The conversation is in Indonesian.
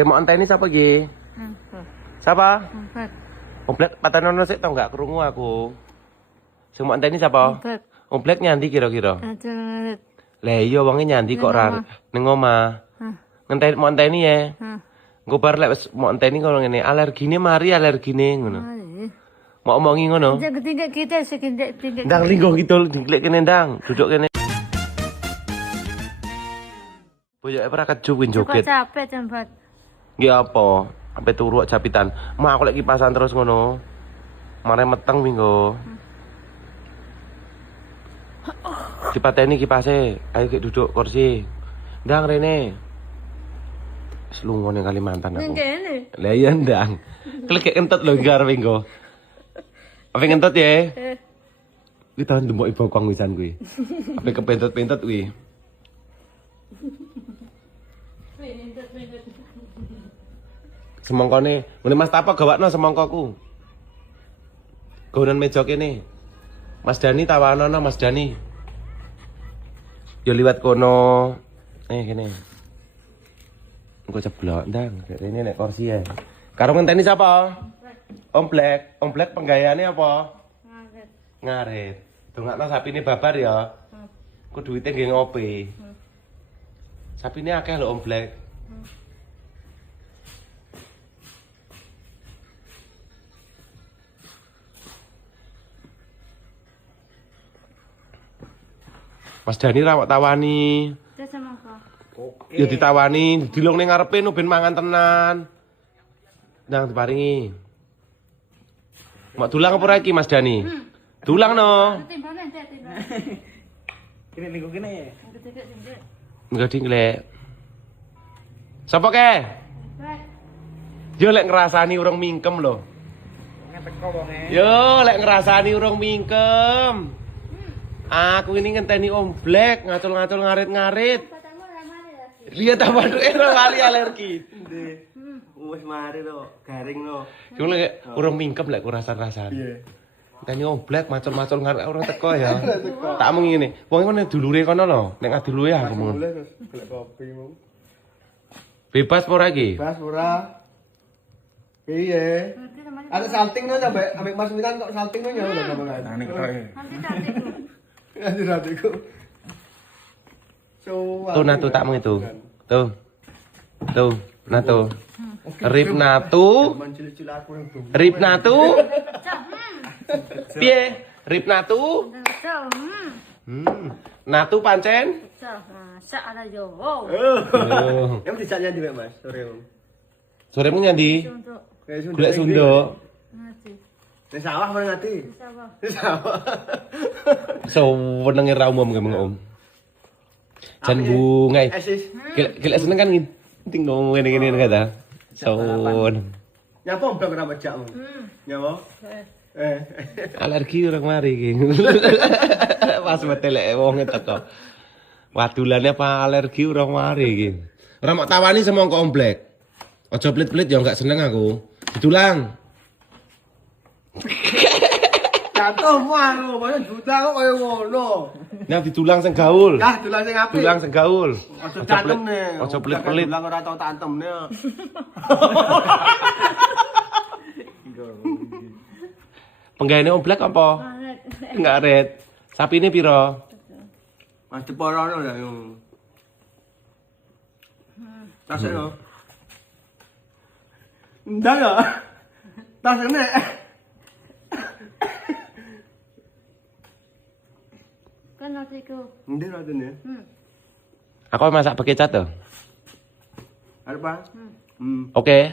Saya mau anteni siapa Gi? Siapa? Omblek patanono sik tau enggak krungu aku. Sing mau anteni siapa? Omblek nyandi kira-kira. Lah iya wonge nyandi kok ra ning omah. Ngenteni mau anteni ya. Engko bar lek wis mau anteni kono ngene, alergine mari alergine ngono. Mau omongi ngono. Ndang linggo kidul diklek kene ndang, duduk kene. Boyoke ora kejuk joget. Capek jembat. Nggih apa? Sampai turu japitan. Mah aku lek kipasan terus ngono. Mare meteng minggu. Dipateni kipase. Ayo gek duduk kursi. Ndang rene. Selungo ning Kalimantan aku. Lah iya ndang. Klek kentut lho gar minggu. Apa kentut ya? Kuwi tahun ndemok ibu kong wisan kuwi. Apa kepentut-pentut kuwi. Semongkone, ngene Mas Tapak gawakno semongkoku. Gonan meja kene. Mas Dani tawanono Mas Dani. Yo liwat kono. Kene. Engko ceblok ndang, rene nek kursi ya. Karo ngenteni sapa? Omblek. Omblek penggayane apa? Ngarit. Dongakno sapine babar ya. Ku duwite nggih ngopi. Sapine akeh lho Omblek. Mas Dani rawak tawani. Ya ditawani, dilong ning ngarepe no ben mangan tenan. Ndang diparingi. Mak dulang apa ora iki Mas Dani? Dulang no. Kene linggo kene ya. Enggak dinglek. Sapa ke? Yo lek ngrasani urung mingkem lho. Ngeteko wonge. Yo lek ngrasani urung mingkem. Aku ini ngenteni Omblek, ngacul-ngacul ngarit-ngarit. Lihat apa tuh kali alergi. Wis mari to, garing to. Yo lek urung mingkem lek ku rasa-rasan. Iya. Ngenteni Omblek macul-macul ngarit ora teko ya. Tak mung ngene. Wong ngene dulure kono lho, nek ngadulure aku mung. Boleh terus golek kopi mung. Bebas apa ora iki? Bas ora. Piye? Ada salting no sampai ambek Mas Witan kok salting no nyawa to Bang. Nang ketok. Nanti ratiku. Tuh natu tak mung itu. Tuh. Tuh, natu. Rip natu. Rip natu. Piye? Rip natu? Natu pancen? Sak ala yo. Wow. Em disaknya di Mas sore. Sore mung nyandi. Golek sunduk. Di sawah mana ngati? Di sawah. Senenge ra umum ke Om. Jan bungai. Gelek seneng kan nginting dong ngene-ngene kata. Son. Nyapa mbak ora mejakmu? Nyapa? Alergi orang mari iki. Pas metelek wong teko. Wadulane apa alergi orang mari iki. Ora mau tawani semongko Omblek. Aja pelit-pelit ya enggak seneng aku. Ditulang. Jatuh wae, mana juta kok kaya ngono. Nah ditulang sing gaul. Dah dulang sing apik. Tulang sing gaul. Aja tantem ne. Aja pelit-pelit. Dulang ora tau tantem ne. Penggayane Omblek apa? Enggak red. Sapine piro? Mas diporono ya yo. Tasno. Ndak ya. Tasne. Kan nasiku. Ndi ratene? Aku masak pakai cat tuh. Arep apa? Oke.